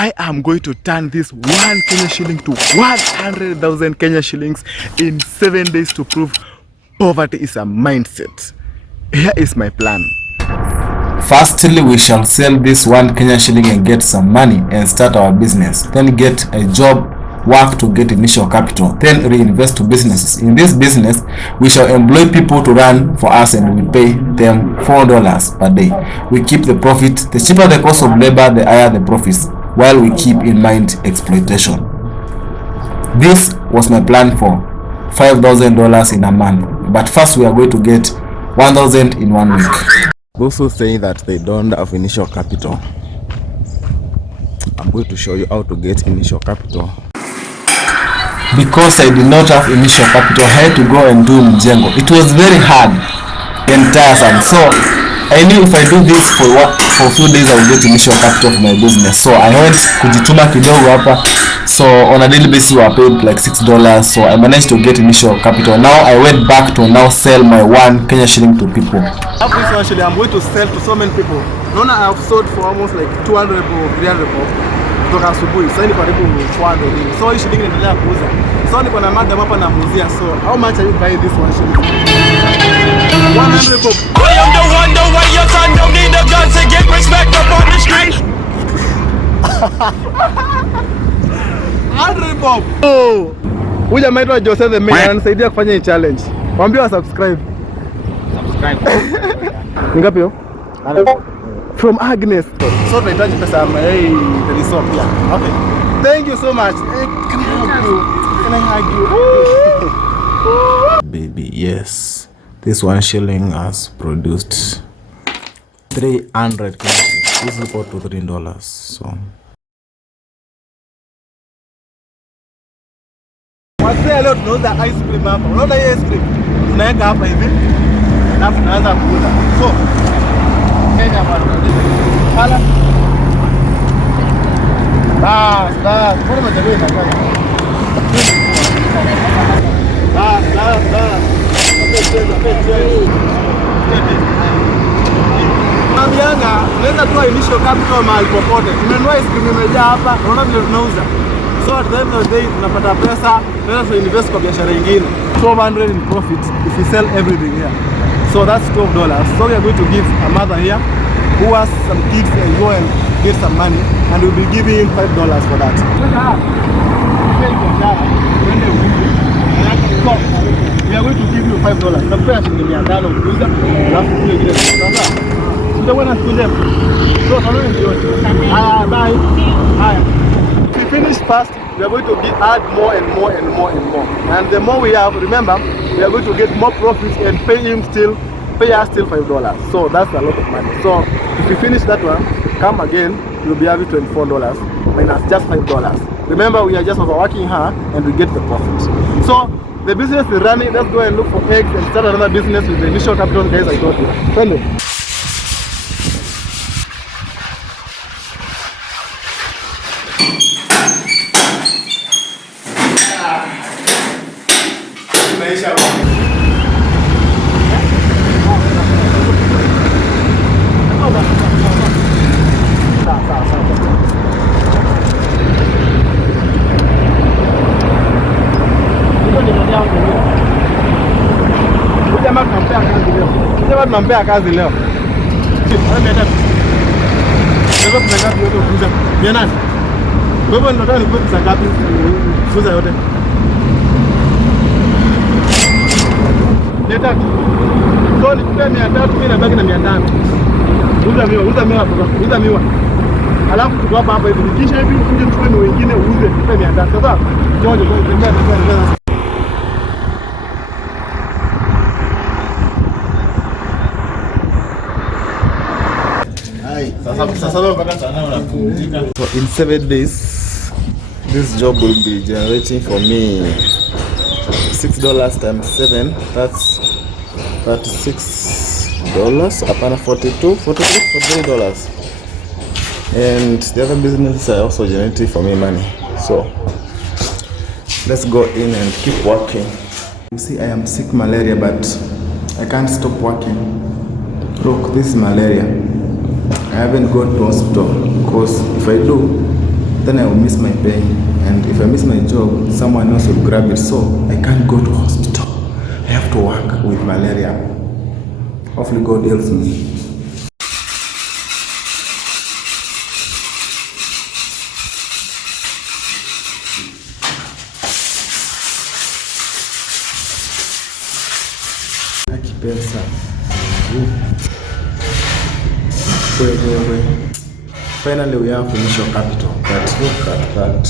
I am going to turn this 1 Kenya shilling to 100,000 Kenya shillings in 7 days to prove poverty is a mindset. Here is my plan. Firstly, we shall sell this 1 Kenya shilling and get some money and start our business. Then get a job, work to get initial capital. Then reinvest to businesses. In this business, we shall employ people to run for us and we pay them $4 per day. We keep the profit. The cheaper the cost of labor, the higher the profits, while we keep in mind exploitation. This was my plan for $5,000 in a month. But first we are going to get 1,000 in 1 week. Those who say that they don't have initial capital, I'm going to show you how to get initial capital. Because I did not have initial capital, I had to go and do mjengo. It was very hard and tiresome. So I knew if I do this for a few days, I will get initial capital for my business. So I went kujituma kidogo hapa. So on a daily basis, we are paid like $6. So I managed to get initial capital. Now I went back to now sell my 1 Kenya shilling to people. Actually, I'm going to sell to so many people. Now I have sold for almost like 200 or 300 kutoka asubuhi. Sasa ni karibu 400. So hii shilingi inaendelea kuuza. So niko na madam hapa namuuzia. So how much are you buying this 1 shilling? 100 bob. I am the one, the way your son don't need a gun to get respect up on the street. 100 bob. Oh. Huyu jamaa anaitwa Jose the Mayor ananisaidia kufanya hii challenge. Waambie wa subscribe. Ngapi hiyo? From Agnes. So tunahitaji pesa ya mayai Teriso pia. Okay. Thank you so much. Can I hug you? Baby, yes. This 1 shilling has produced 300 Kenya shillings. This is equal to $3. So Wazee leo tunauza ice cream hapa. Unaona hii ice cream? Tunaweka hapa hivi. Alafu tunaanza kuuza. So Kenya bwana. Hala. Bas. Mbona mtembea hapa? Bas. Mamiana, unaweza toa initial capital mahali popote. Tumenunua ice cream imejaa hapa. Unaona vile tunauza. So at the end of the day, tunapata pesa, tunaweza invest kwa biashara nyingine. 1200 in profit if we sell everything here. So that's $12. So we are going to give a mother here who has some kids and go and get some money, and we'll be giving him $5 for that. We are going to give you $5. Tunapea shilingi 500 ukiuza, alafu kule vile sasa. Tutaona siku njema. So saloni ndio. Bye. Haya. If we finish fast, we are going to add more and more and more and more. And the more we have, remember, we are going to get more profits and pay us still $5. So that's a lot of money. So if we finish that one, come again, we'll be having $24 minus just $5. Remember, we are just overworking her and we get the profit. So the business is running. Let's go and look for eggs and start another business with the initial capital, guys. I told you. Send it. Tunampea kazi leo. Ndio tunataka yote kuuza. Ni nani? Kwa hivyo tunataka ni pesa ngapi kuuza yote? Leta. So ni kwa 300, mimi nabaki na 500. Uza miwa. Alafu tuko hapa hivi. Kisha hivi uje mchukue ni wengine uuze kwa 500. Sasa jojo tembea. So in 7 days, this job will be generating for me $6 times 7. That's $36. Upon $43. And the other businesses are also generating for me money. So let's go in and keep working. You see, I am sick malaria, but I can't stop working. Look, this is malaria. I haven't gone to hospital because if I do, then I will miss my pay, and if I miss my job, someone else will grab it, so I can't go to hospital. I have to work with malaria. Hopefully God helps me. Pesa. Finally we have initial capital. But look at that.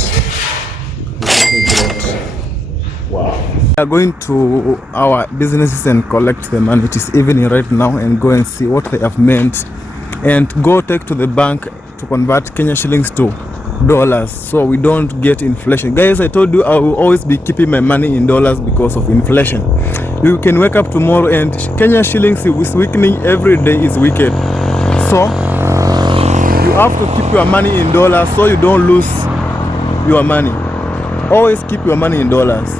Wow. We are going to our businesses and collect the money. It is evening right now, and go and see what they have meant, and go take to the bank to convert Kenya shillings to dollars, so we don't get inflation. Guys, I told you I will always be keeping my money in dollars because of inflation. You can wake up tomorrow and Kenya shillings is weakening. Every day is wicked, so you have to keep your money in dollars so you don't lose your money. Always keep your money in dollars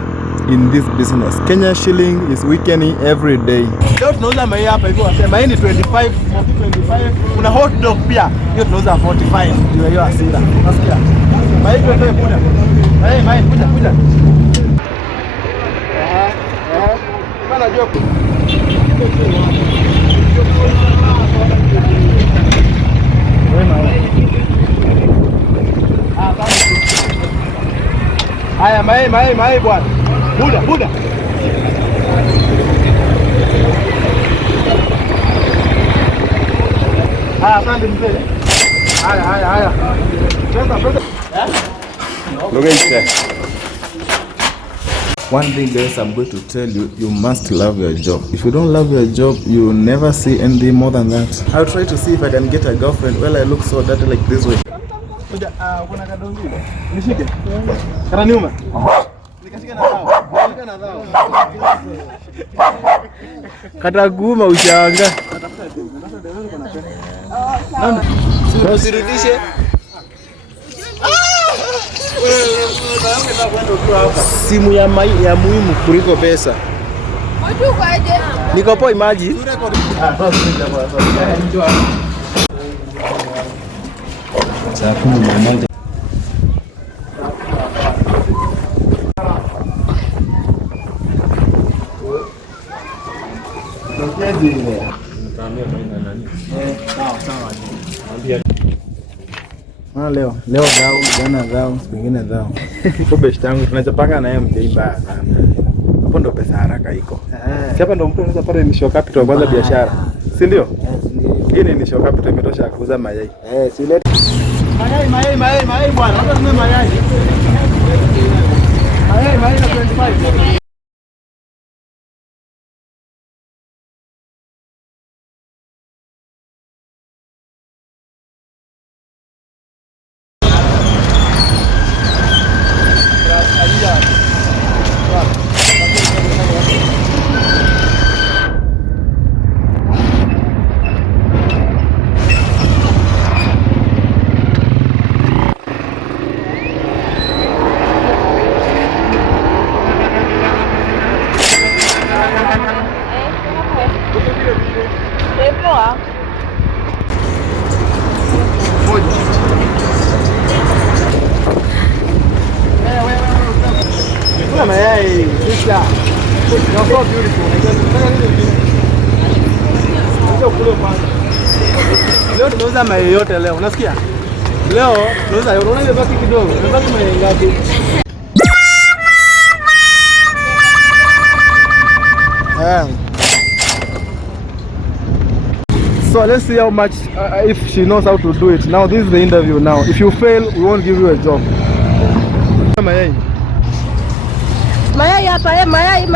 in this business. Kenya shilling is weakening every day. Leo tunauza mayai hapa hivyo, wasema mayai ni 25, 25. Kuna hot dog pia, hiyo tunauza 45. Ndio hiyo asira. Unasikia? Mayai tuende kuja. Mayai kuja. Bana jopo. Haya mayai bwana. Buda. Asante mzee. Haya. Pesa. Look at that. One thing, guys, I'm going to tell you, you must love your job. If you don't love your job, you will never see anything more than that. I'll try to see if I can get a girlfriend. Well, I look so dirty like this way. Kuna kadongi. Nishike. Kana nyuma. Nikashika na dao. Kataguma uchanga. Usirudishe. Simu ya muhimu kuliko pesa. Niko poa imagine. Leo zao, jana zao, pengine zao. Kumbe shitangu tunachopanga na yeye mbaya sana. Hapo ndo pesa haraka iko. Si hapa ndo mtu anaweza pata initial capital kwanza biashara. Si ndio? Hii ni initial capital imetosha kuuza mayai. Si lete. Mayai bwana, hata nunue mayai. Mayai na 25. Mayai, sister. You're so beautiful. Leo tunauza mayai yote leo. Unasikia? Leo tunauza yote. Unaona baki kidogo. Unabaki mayai ngapi? So let's see how much if she knows how to do it. Now this is the interview now. If you fail, we won't give you a job. Mayai. Mayai hapa mayai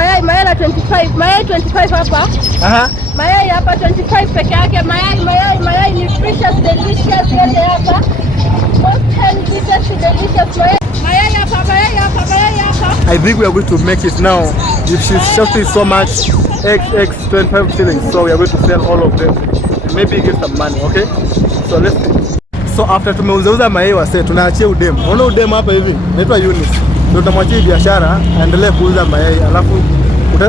na 25. Mayai 25 hapa. Mayai hapa 25 peke yake. Mayai ni precious, delicious yote hapa. Most delicious mayai hapa. I think we are going to make it now. If she's shorting so much, X 25 shillings. So we are going to sell all of them. Maybe get some money, okay? So let's see. So after tumeuzauza mayai wase, tunaachia udem. Unaona udem hapa hivi? Naitwa Eunice. Ndio tutamwachia biashara, aendelee kuuza mayai. Alafu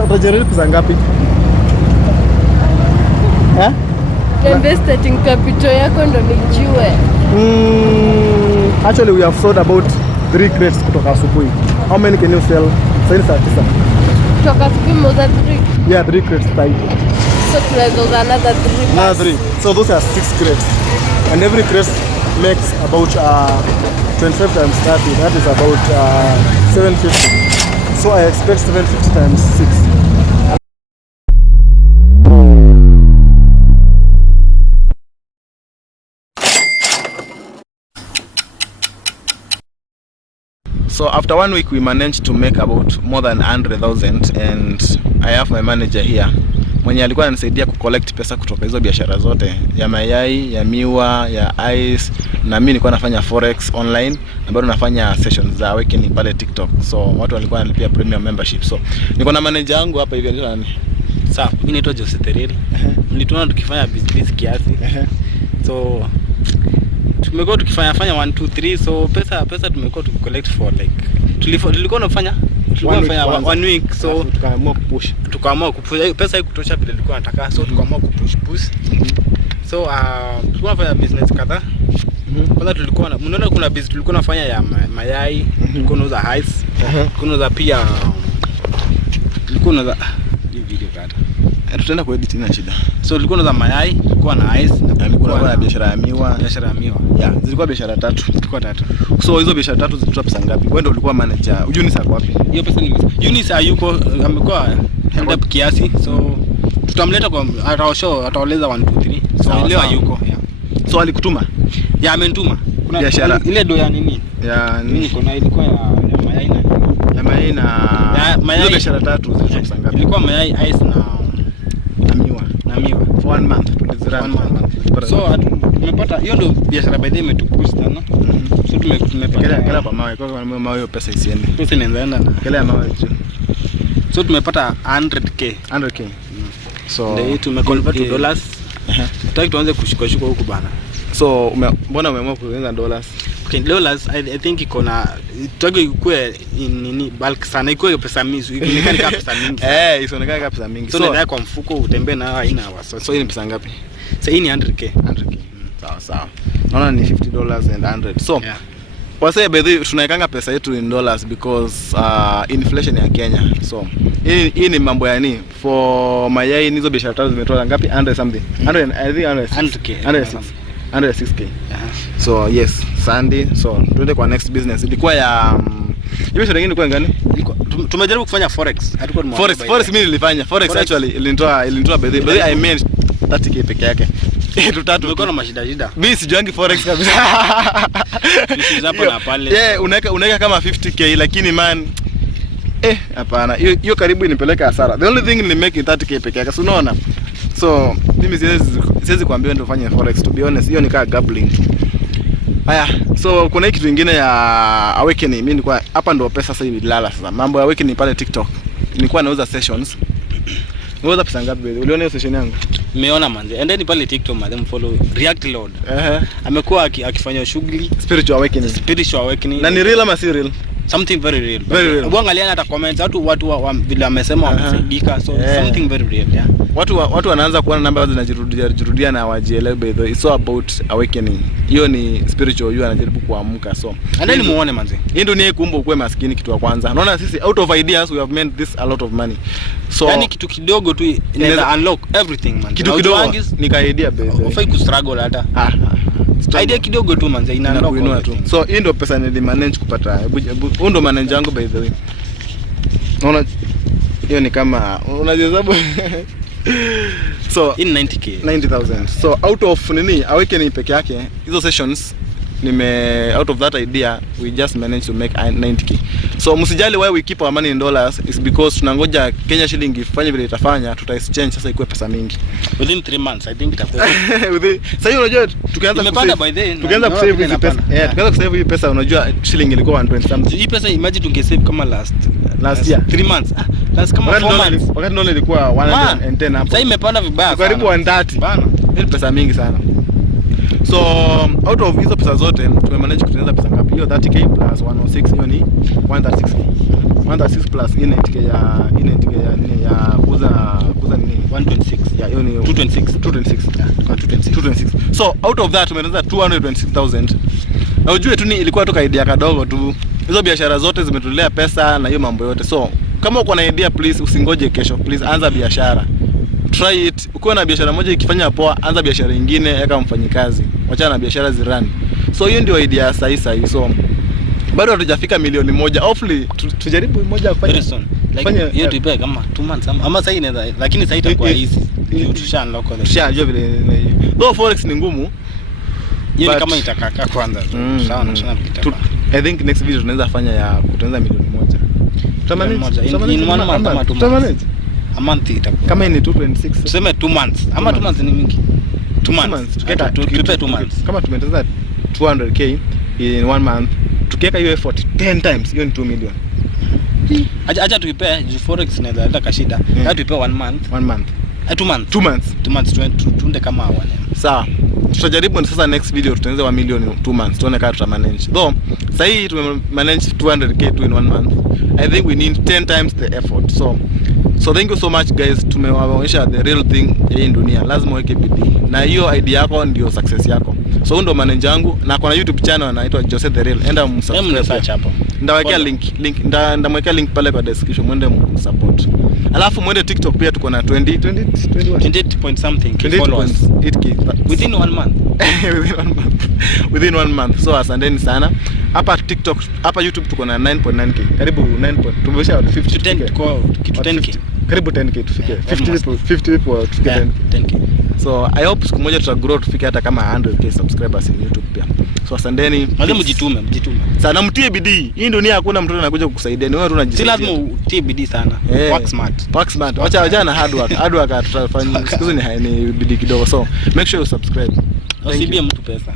utajaribu pesa ngapi? Investing capital yako ndo nijue. Actually we have sold about 3 crates kutoka asubuhi. How many can you sell? Sasa saa 9. Kutoka asubuhi mauza 3. Yeah, 3 crates type. So tunaweza another 3. Another 3. So those are 6 crates. And every crate makes about 25 times 30. That is about 750. So I expect 750 times 6. So after 1 week we managed to make about more than 100,000 and I have my manager here mwenye alikuwa ananisaidia kucollect pesa kutoka hizo biashara zote ya mayai, ya miwa, ya ice, na mimi nilikuwa nafanya forex online na bado nafanya sessions za awakening pale TikTok. So watu walikuwa wanalipia premium membership. So niko na manager wangu hapa hivi anaitwa nani? Sawa, mimi naitwa Jose Terrell. Mlituona tukifanya business kiasi. So tumekuwa tukifanya 1 2 3 so pesa tumekuwa tukicollect for like tulikuwa tunafanya 1 week so tukaamua kupush pesa ikutosha vile tulikuwa nataka so tukaamua kupush so tulikuwa tunafanya business kadhaa. Kwanza tulikuwa mnaona kuna business tulikuwa tunafanya ya mayai, tulikuwa tunauza ice, tulikuwa tunauza pia tulikuwa tunauza video kata. Tutaenda kuedit ina shida. So tulikuwa tunauza mayai, tulikuwa na ice na tulikuwa na biashara ya miwa. Yeah, zilikuwa biashara 3. Tulikuwa 3. So hizo biashara 3 zilitoa pesa ngapi? Wewe ndio ulikuwa manager. Eunice ako wapi? Hiyo pesa ni Eunice hayuko, amekuwa held up kiasi. So tutamleta kwa ataoleza 1 2 3. So leo hayuko. Yeah. So alikutuma? Yeah, amenituma. Kuna biashara ile do ya nini? Ya nini kuna ilikuwa ya mayai na ya mayai na hizo biashara 3 zilitoa pesa ngapi? Ilikuwa mayai, ice na miwa for 1 month. So tumepata hiyo ndio biashara by the way imetupush sana. So tumepata kila kwa mawe hiyo pesa isiende. Pesa inaenda na kila mawe tu. So tumepata 100k. So ndio tumeconvert to dollars. Tutaki tuanze kushuka huko bana. So mbona umeamua kuanza dollars? Okay, dollars I think iko na tutaki ikue nini bulk sana, iko pesa mingi, ikionekana kama pesa mingi. Isionekana kama pesa mingi. So ndio kwa mfuko utembee na haina wasa. So hii ni pesa ngapi? So hii ni 100k. Sawa. Naona ni $50 and 100. So wase by the tunaikanga pesa yetu in dollars because inflation ya Kenya. So hii ni mambo ya nini? For mayai hizo biashara 3 zimetoa ngapi? 100 something. 100 I think 106k. So yes, Sunday. So tuende kwa next business. Ilikuwa ya hiyo biashara nyingine ilikuwa ngani? Tumejaribu kufanya forex. Forex mimi nilifanya. Forex actually ilinitoa by the way I made 30k peke yake. Tumekuwa na mashida. Mimi sijuangi forex kabisa. Sisi hapo na pale. Unaweka kama 50k lakini man hapana. Hiyo karibu inipeleka hasara. The only thing ni make 30k peke yake. Unaona? So mimi siwezi kuambia ndio ufanye forex, to be honest. Hiyo ni kama gambling. Haya, so kuna kitu kingine ya awakening. Mimi nilikuwa hapa ndio pesa sasa hivi lala sasa. Mambo ya awakening pale TikTok. Nilikuwa nauza sessions. Nauza pesa ngapi? Uliona hiyo session yangu? Nimeona manze. Endeni pale TikTok madam follow reactlord. Amekuwa akifanya shughuli spiritual awakening. Na ni real ama si real? Something very real. Uangalia hata comments watu vile wamesema wamesaidika. So something very real, yeah. Watu wanaanza kuona namba zinajirudia na wajielewe by the way. It's so about awakening. Hiyo ni spiritual, hiyo anajaribu kuamka. So and muone manze. Hii ndio ni kuomba ukue maskini kitu ya kwanza. Unaona sisi out of ideas we have made this a lot of money. So yani kitu kidogo tu inaweza unlock everything man. Kitu kidogo ni ka idea by the way. Ufai ku struggle hata. Idea kidogo tu manze ina unlock tu. So hii ndio pesa nilimanage kupata. Huo ndo manager wangu by the way. Unaona hiyo ni kama unajihesabu. So in 90,000. So out of nini awakening peke yake hizo sessions out of that idea we just managed to make 90k. So msijali why we keep our money in dollars is because tunangoja Kenya shilling ifanye vile itafanya, tuta exchange sasa ikuwe pesa mingi within 3 months. I think itakuwa sasa hiyo unajua tukianza kusave hizi pesa tukianza kusave hii pesa unajua shilling ilikuwa 120 something. Hii pesa imagine tungesave kama last year 3 months last kama 4 months wakati ndio ilikuwa 110 hapo. Sasa imepanda vibaya karibu 130 bana. Hii pesa mingi sana. So out of hizo pesa zote tumemanage kutengeneza pesa ngapi? Hiyo 30k plus 106, hiyo ni 136k. 136 plus 90k ya kuuza nini? 126. Yeah, hiyo ni 226. Yeah, 226. So out of that tumetengeneza 226,000. Na ujue tu ni ilikuwa toka idea kadogo tu. Hizo biashara zote zimetulea pesa na hiyo mambo yote. So kama uko na idea, please usingoje kesho, please anza biashara. Try it. Ukiwa na biashara moja ikifanya poa, anza biashara nyingine, weka mfanyikazi. Wacha na biashara zirani. So hiyo ndio idea sahihi. So bado hatujafika milioni moja. Hopefully tujaribu moja kufanya. Very soon. Like hiyo tuipe kama 2 months ama sasa inaweza, lakini sasa itakuwa easy. Tushaunlock ile. Tushajua vile. Though forex ni ngumu. Yeye kama itakaka kwanza. Sawa. I think next video tunaweza fanya ya kutengeneza milioni moja. In 1 month ama 2 months. A month itakuwa. Kama ni 226. Tuseme 2 months. Ama 2 months ni mingi. 2 months. Tukiweka 2 months. Kama tumetengeneza 200k in 1 month, tukiweka hiyo effort 10 times, hiyo ni 2 million. Acha tuipe forex inaweza leta kashida. Acha tuipe 1 month. 1 month. 2 months. 2 months. 2 months tuende kama wane. Sawa. Tutajaribu sasa next video tutengeneze 1 million in 2 months. Tuone kama tutamanage. Though sasa hii tumemanage 200k to in 1 month. I think we need 10 times the effort. So thank you so much guys. Tumewaonyesha the real thing ya hii dunia. Lazima uweke bidii. Na hiyo idea yako ndio success yako. So ndo manager yangu na kuna YouTube channel anaitwa Jose the Real. Enda msubscribe hapo. Ndawekea link ndamwekea link pale kwa description, mwende msupport. Alafu mwende TikTok pia tuko na 28 point something followers. 8k within 1 month. Within 1 month. So asanteni sana. Hapa TikTok, hapa YouTube tuko na 9.9k. Karibu 9. Tumesha 50 to 10k. Kitu 10k. Karibu 10k tufike. 50 people tufike 10k. So I hope siku moja tuta-grow tufike hata kama 100k subscribers in YouTube pia. So asanteni. Lazima mjitume. Sana mtie bidii. Hii dunia hakuna mtu anakuja kukusaidia. Ni wewe tu unajisaidia. Si lazima utie bidii sana. Work smart. Wacha na hard work tutafanya. Siku hizi ni bidii kidogo. So make sure you subscribe. Usibie mtu pesa.